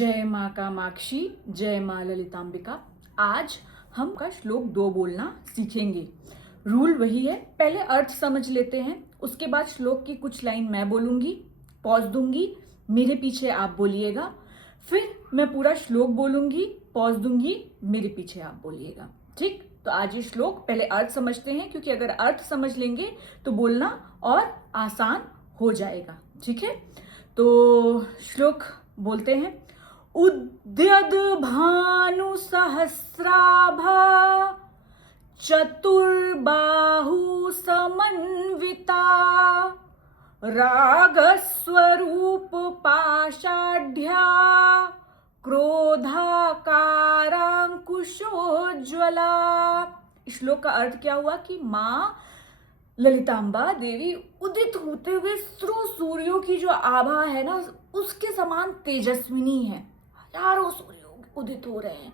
जय माँ कामाक्षी, जय माँ ललितांबिका। आज हम का श्लोक 2 बोलना सीखेंगे। रूल वही है, पहले अर्थ समझ लेते हैं, उसके बाद श्लोक की कुछ लाइन मैं बोलूंगी, पॉज दूंगी, मेरे पीछे आप बोलिएगा, फिर मैं पूरा श्लोक बोलूंगी, पॉज दूंगी, मेरे पीछे आप बोलिएगा। ठीक, तो आज ये श्लोक पहले अर्थ समझते हैं, क्योंकि अगर अर्थ समझ लेंगे तो बोलना और आसान हो जाएगा। ठीक है, तो श्लोक बोलते हैं। उद्यद् भानु सहस्राभा चतुर्बाहु समन्विता रागस्वरूप पाषाढ्या क्रोधाकारांकुशोज्ज्वला। श्लोक का अर्थ क्या हुआ कि माँ ललितांबा देवी उदित होते हुए सूर्यों की जो आभा है ना, उसके समान तेजस्विनी है। हजारों सूर्य उदित हो रहे हैं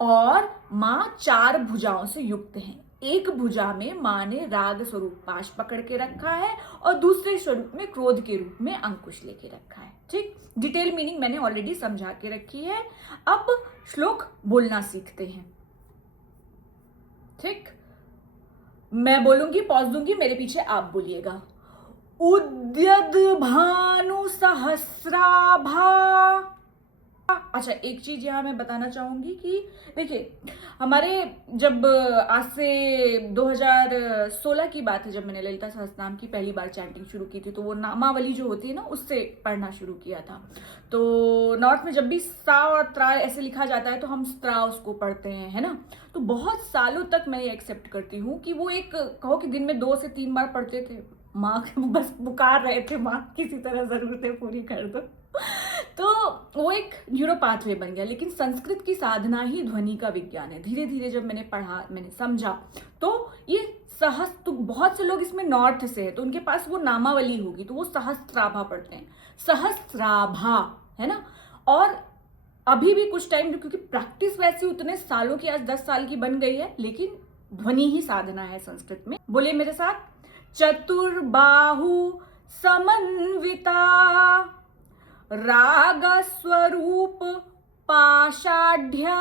और माँ 4 भुजाओं से युक्त हैं। एक भुजा में माँ ने राग स्वरूप पाश पकड़ के रखा है और दूसरे स्वरूप में क्रोध के रूप में अंकुश लेके रखा है। ठीक, डिटेल मीनिंग मैंने ऑलरेडी समझा के रखी है। अब श्लोक बोलना सीखते हैं। ठीक, मैं बोलूंगी, पॉज दूंगी, मेरे पीछे आप बोलिएगा। उद्यद् भानु सहस्राभा। अच्छा, एक चीज यहां मैं बताना चाहूंगी कि देखिए, हमारे जब आज से 2016 की बात है, जब मैंने ललिता सहस्त्रनाम की पहली बार चैंटिंग शुरू की थी, तो वो नामावली जो होती है ना, उससे पढ़ना शुरू किया था। तो नॉर्थ में जब भी सा और त्रा ऐसे लिखा जाता है तो हम स्त्रा उसको पढ़ते हैं, है ना। तो बहुत सालों तक मैं ये एक्सेप्ट करती हूँ कि वो एक कहो कि दिन में 2 से 3 बार पढ़ते थे। माँ बस पुकार रहे थे, माँ किसी तरह जरूरतें पूरी कर दो। तो वो एक न्यूरो पाथवे बन गया। लेकिन संस्कृत की साधना ही ध्वनि का विज्ञान है। धीरे धीरे जब मैंने पढ़ा, मैंने समझा, तो ये तो बहुत से लोग इसमें नॉर्थ से है, तो उनके पास वो नामावली होगी, तो वो सहस्त्राभा पढ़ते हैं, सहस्त्राभा, है ना। और अभी भी कुछ टाइम, क्योंकि प्रैक्टिस वैसे उतने सालों की, आज 10 साल की बन गई है, लेकिन ध्वनि ही साधना है संस्कृत में। बोले मेरे साथ, चतुर्बाहु समन्विता राग स्वरूप पाषाढ्या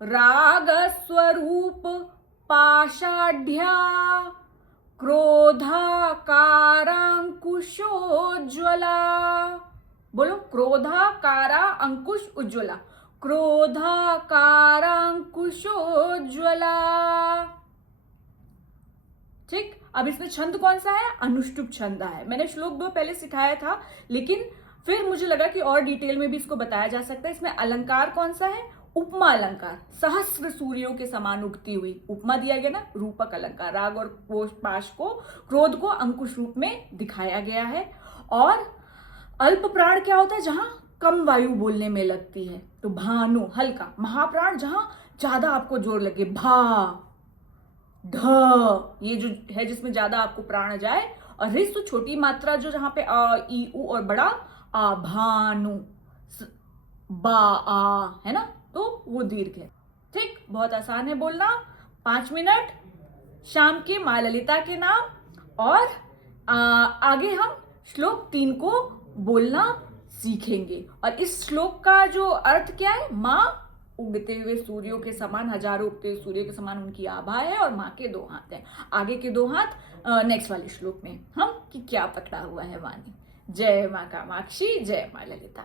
रागस्वरूप पाषाढ्या क्रोधाकारांकुशोज्ज्वला। बोलो, क्रोधाकारा अंकुश उज्ज्वला, क्रोधाकारांकुशोज्ज्वला। ठीक, अब इसमें छंद कौन सा है? अनुष्टुप छंद है। मैंने श्लोक 2 पहले सिखाया था, लेकिन फिर मुझे लगा कि और डिटेल में भी इसको बताया जा सकता है। इसमें अलंकार कौन सा है? उपमा अलंकार। सहस्र सूर्यों के समान उगती हुई, उपमा दिया गया ना, रूपक अलंकार। राग और पाश को, क्रोध को अंकुश रूप में दिखाया गया है। और अल्प प्राण क्या होता है? जहां कम वायु बोलने में लगती है, तो भानु हल्का। महाप्राण जहां ज्यादा आपको जोर लगे, भा ध, ये जो है जिसमें ज्यादा आपको प्राण जाए। और रिस तो छोटी मात्रा, जो जहां पे आ ई उ और बड़ा आ, भानु बा आ, है ना, तो वो दीर्घ है। ठीक, बहुत आसान है बोलना। 5 मिनट शाम के माँ ललिता के नाम। और आगे हम श्लोक 3 को बोलना सीखेंगे। और इस श्लोक का जो अर्थ क्या है? माँ उगते हुए सूर्यों के समान, हजारों उगते हुए सूर्यों के समान उनकी आभा है, और माँ के 2 हाथ हैं। आगे के 2 हाथ नेक्स्ट वाले श्लोक में हम कि क्या पकड़ा हुआ है वाणी। जय माँ कामाक्षी, जय माँ ललिता।